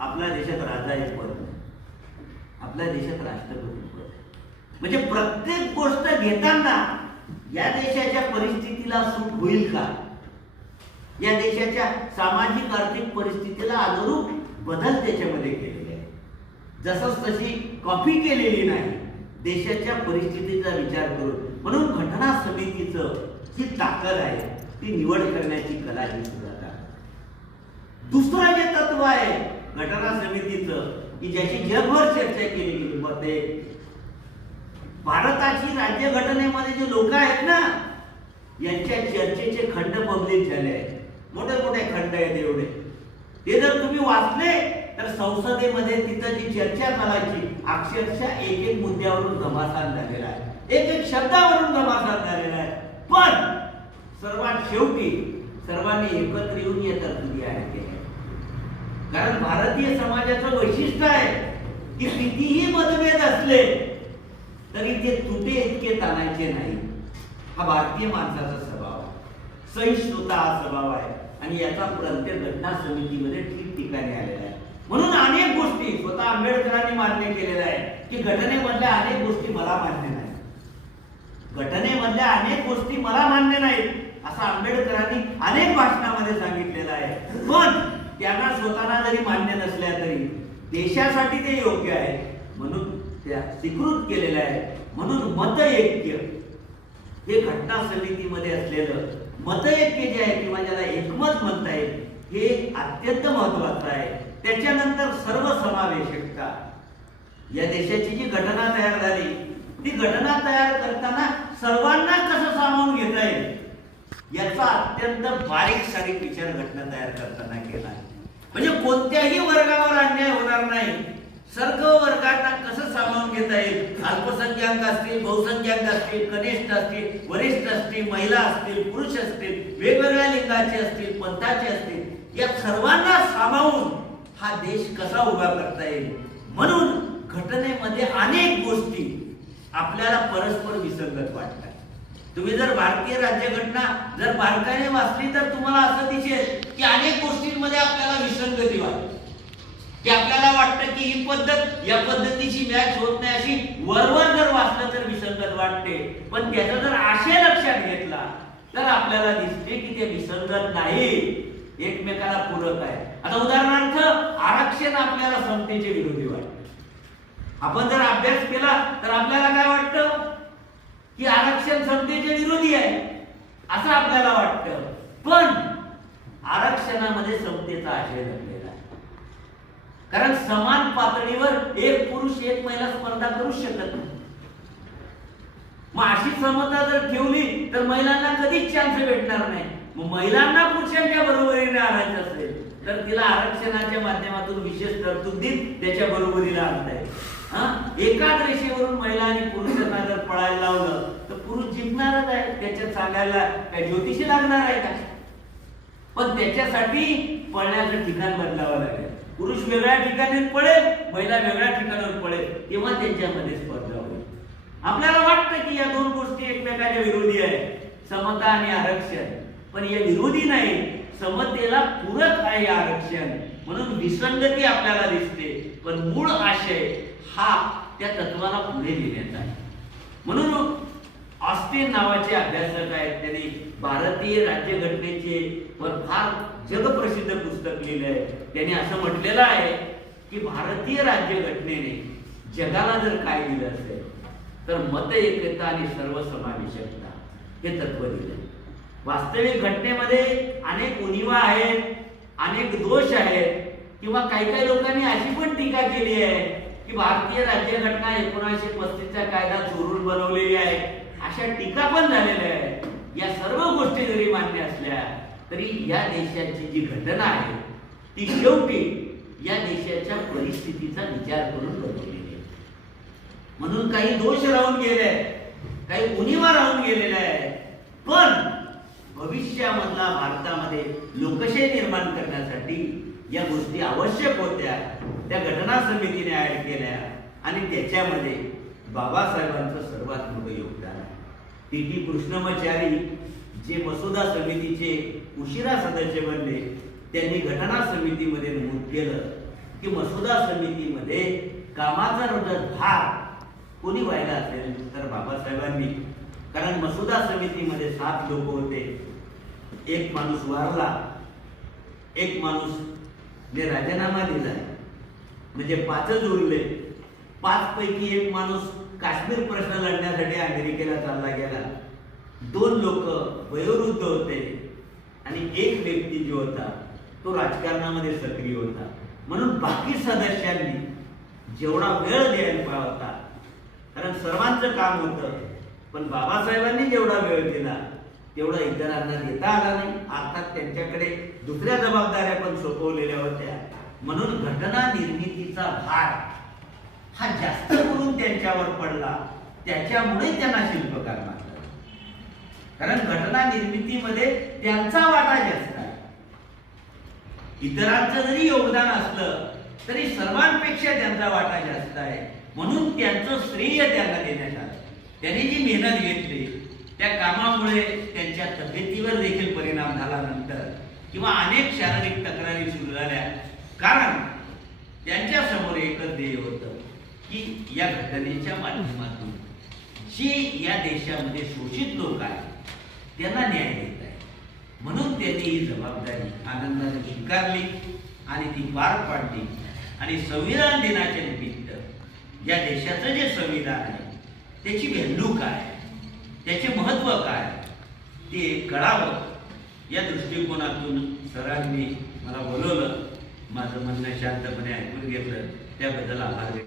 आपल्या देशात राजा एक पद नाही, आपल्या देशात राष्ट्रपती पद आहे. म्हणजे प्रत्येक गोष्ट घेताना या देशाच्या परिस्थितीला सूट होईल का, या देशाच्या सामाजिक आर्थिक परिस्थितीला अनुरूप बदल त्याच्यामध्ये केलेले आहे. जसंच तशी कॉपी केलेली नाही, देशाच्या परिस्थितीचा विचार करून. म्हणून घटना समितीचं जी ताकद आहे ती निवड करण्याची कला ही सुद्धा. दुसरं जे तत्व आहे घटना समितीचं की ज्याची जगभर चर्चा केली गेली, मग ते भारताची राज्यघटनेमध्ये जे लोक आहेत ना यांच्या चर्चेचे खंड पब्लिक झाले आहेत. मोठे मोठे खंड आहेत एवढे. ते जर तुम्ही वाचले तर संसदेमध्ये तिथं जी चर्चा चालायची अक्षरशः एक एक मुद्द्यावरून घमासान झालेला आहे, एक एक शब्दावरून घमासान झालेला आहे. पण सर्वात शेवटी सर्वांनी एकत्र येऊन या तरतुदी केल्या. कारण भारतीय समाजाचं वैशिष्ट्य आहे की कितीही मतभेद असले तरी ते तुटे इतके ताणायचे नाही. हा भारतीय माणसाचा स्वभाव आहे, सहिष्णुता हा स्वभाव आहे आणि याचा प्रत्येक घटना समितीमध्ये ठिकठिकाणी आलेला आहे. म्हणून अनेक गोष्टी स्वतः आंबेडकरांनी मान्य केलेल्या आहे की घटनेमधल्या अनेक गोष्टी मला मान्य नाही, घटनेमधल्या अनेक गोष्टी मला मान्य नाहीत असं आंबेडकरांनी अनेक भाषणामध्ये सांगितलेलं आहे. पण त्यांना स्वतःला जरी मान्य नसल्या तरी देशासाठी ते योग्य आहे म्हणून त्या स्वीकृत केलेलं आहे. म्हणून मतऐक्य हे घटना समितीमध्ये असलेलं मतऐक्य जे आहे किंवा ज्याला एकमत म्हणता येईल हे अत्यंत महत्वाचं आहे. त्याच्यानंतर सर्वसमावेशकता. या देशाची जी घटना तयार झाली ती घटना तयार करताना सर्वांना कसं सामावून घेता येईल याचा अत्यंत बारीक सारीक विचार घटना तयार करताना केला. म्हणजे कोणत्याही वर्गावर अन्याय होणार नाही, सर्व वर्गांना कसं सामावून घेता येईल. अल्पसंख्याक असतील, बहुसंख्याक असतील, कनिष्ठ असतील, वरिष्ठ असतील, महिला असतील, पुरुष असतील, वेगवेगळ्या लिंगाचे असतील, पंथाचे असतील, या सर्वांना सामावून हा देश कसा उभा करता येईल. म्हणून घटनेमध्ये अनेक गोष्टी आपल्याला परस्पर विसंगत वाटतात. तुम्ही जर भारतीय राज्यघटना जर बारकाईने वाचली तर तुम्हाला असं दिसेल की अनेक गोष्टींमध्ये आपल्याला विसंगती वाटते, की आपल्याला वाटतं की ही पद्धत या पद्धतीची मॅच होत नाही, अशी वरवर जर वाचलं तर विसंगत वाटते. पण त्याचा जर आशय लक्षात घेतला तर आपल्याला दिसते की ते विसंगत नाही, एकमेकाला पूरक आहे. आता उदाहरणार्थ आरक्षण आपल्याला समतेचे विरोधी वाटते. आपण जर अभ्यास केला तर आपल्याला काय वाटतं की आरक्षण समतेचे विरोधी आहे असं आपल्याला वाटतं. पण आरक्षणामध्ये समतेचा आशय दडलेला आहे. कारण समान पातळीवर एक पुरुष एक महिला स्पर्धा करू शकत नाही. मग अशी समता जर ठेवली तर महिलांना कधीच चान्स भेटणार नाही. मग महिलांना पुरुषांच्या बरोबरीने आणायचं असेल तर तिला आरक्षणाच्या माध्यमातून विशेष तरतुदीत त्याच्या बरोबरीला आणता येईल. एकाच रेषेवरून महिला आणि पुरुषांना जर पळायला लावलं तर पुरुष जिंकणारच आहे. त्याच्यात सांगायला काय ज्योतिषी लागणार आहे का? पण त्याच्यासाठी पळण्याचं ठिकाण बदलावं लागेल. पुरुष वेगळ्या ठिकाणी पळेल, महिला वेगळ्या ठिकाणावर पळेल, तेव्हा त्यांच्यामध्ये स्पर्धा होईल. आपल्याला वाटतं की या दोन गोष्टी एकमेकांच्या विरोधी आहे, समता आणि आरक्षण. पण या विरोधी नाही, समतेला पूरक आहे आरक्षण. म्हणून विसंगती आपल्याला दिसते पण मूळ आशय हा त्या तत्वाला पुढे नेण्याचा आहे. म्हणून ऑस्टिन नावाचे अभ्यासक आहेत, त्यांनी भारतीय राज्यघटनेचे फार जगप्रसिद्ध पुस्तक लिहिलं आहे. त्यांनी असं म्हटलेलं आहे की भारतीय राज्यघटनेने जगाला जर काय दिलं असेल तर मतऐक्यता आणि सर्वसमावेशकता हे तत्व दिले. वास्तविक घटनेमध्ये अनेक उणिवा आहेत, अनेक दोष आहेत, किंवा काही काही लोकांनी अशी पण टीका केली आहे की भारतीय राज्यघटना 1935चा कायदा चोरून बनवलेली आहे, अशा टीका पण झालेल्या आहेत. या सर्व गोष्टी जरी मान्य असल्या तरी या देशाची जी घटना आहे ती शेवटी या देशाच्या परिस्थितीचा विचार करून बनवलेली आहे. म्हणून काही दोष राहून गेले, काही उणिवा राहून गेलेल्या आहेत. पण भविष्यामधला भारतामध्ये लोकशाही निर्माण करण्यासाठी या गोष्टी आवश्यक होत्या. त्या घटना समितीने ऍड केल्या आणि त्याच्यामध्ये बाबासाहेबांचं सर्वात मोठं योगदान आहे. टी कृष्णमाचारी जे मसुदा समितीचे उशिरा सदस्य बनले, त्यांनी घटना समितीमध्ये नमूद केलं की मसुदा समितीमध्ये कामाचा भार कोणी व्हायला असेल तर बाबासाहेबांनी. कारण मसुदा समितीमध्ये 7 लोक होते एक माणूस वारला, एक माणूस ने राजीनामा दिलाय, म्हणजे 5च उरले. 5 पैकी एक माणूस काश्मीर प्रश्न लढण्यासाठी अमेरिकेला चालला गेला. 2 लोक वयोवृद्ध होते आणि एक व्यक्ती जो होता तो राजकारणामध्ये सक्रिय होता. म्हणून बाकी सदस्यांनी जेवढा वेळ द्यायला होता, कारण सर्वांचं काम होतं, पण बाबासाहेबांनी जेवढा वेळ दिला तेवढा इतरांना देता आला नाही. अर्थात त्यांच्याकडे दुसऱ्या जबाबदाऱ्या पण सोपवलेल्या होत्या. म्हणून घटना निर्मितीचा भार हा जास्त करून त्यांच्यावर पडला. त्याच्यामुळे त्यांना शिल्पकार मानलं, कारण घटना निर्मितीमध्ये त्यांचा वाटा जास्त आहे. इतरांचं जरी योगदान असलं तरी सर्वांपेक्षा त्यांचा वाटा जास्त आहे. म्हणून त्यांचं श्रेय त्यांना देण्यात आलं. त्यांनी जी मेहनत घेतली त्या कामामुळे त्यांच्या तब्येतीवर देखील परिणाम झाला नंतर, किंवा अनेक शारीरिक तक्रारी सुरू झाल्या. कारण त्यांच्या समोर एकच ध्येय होतं की या घटनेच्या माध्यमातून जी या देशामध्ये शोषित लोक आहेत त्यांना न्याय देत आहे. म्हणून त्यांनी ही जबाबदारी आनंदाने स्वीकारली आणि ती पार पाडली. आणि संविधान दिनाच्या निमित्त या देशाचं जे संविधान आहे त्याची व्हॅल्यू काय, त्याचे महत्व काय ते कळावं या दृष्टिकोनातून सरांनी मला बोलवलं. माझं म्हणणं शांतपणे ऐकून घेतलं, त्याबद्दल आभार व्यक्त